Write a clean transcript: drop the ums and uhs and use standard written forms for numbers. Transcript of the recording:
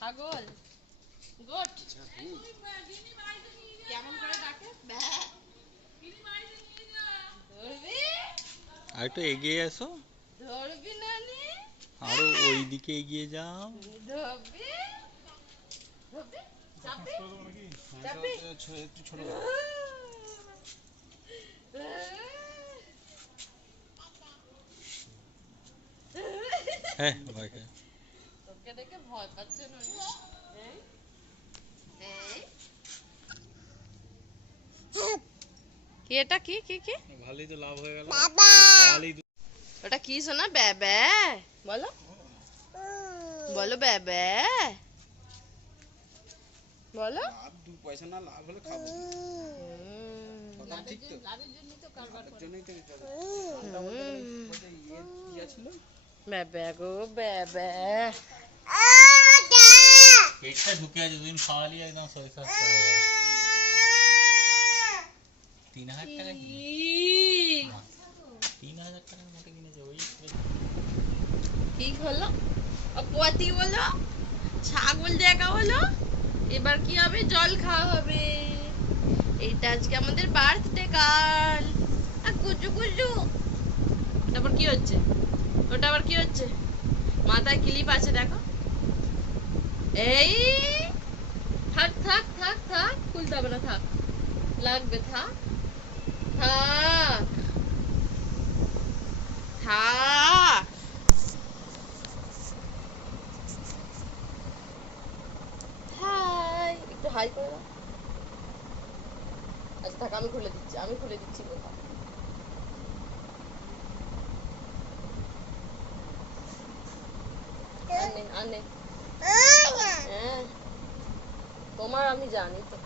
ছাগল গোট কেমন করে ডাকে ধরবি আর একটু এগিয়ে এসো, ধরবি নানি আরো ওইদিকে এগিয়ে যাও। ধরবি ধরবি চাপবি চাপবি একটু ছোট হ্যাঁ ভয় খায়। তোকে দেখে ভয় পাচ্ছে না এই এই কি এটা কি কি কি ভালোই তো লাভ হয়ে গেল। ওটা কি শোনা বেবে বলো বলো বেবে বলো লাভ 2 পয়সা না লাভ হলে খাবো কথা ঠিক তো লাভের জন্যই তো কারবার তার করে জন্যই তো এটা বলতে ইয়ে ছিল বেবে গো বেবে পেটটা ঢুকে আছে, দুদিন খাওয়ালি একদম শরীর স্বাস্থ্য হয়ে যাবে। 3000 টাকা কি? 3000 টাকার মতো কিনেছে ওই। কি হলো পতি বলো ছাগল দেখা হলো এবার কি হবে জল খাওয়া হবে এইটা আজকে আমাদের বার্থডে কাল আর কুচু কুচু তারপর কি হচ্ছে ওটা আবার কি হচ্ছে মাথায় ক্লিপ আছে দেখো এই থাক থাক থাক থাক খুলতে হবে না থাক লাগবে থাক থাক থাক হাই একটু হাই করে দাও আচ্ছা থাক আমি খুলে দিচ্ছি কোথাও আর নেই হ্যাঁ তোমার আমি জানি তো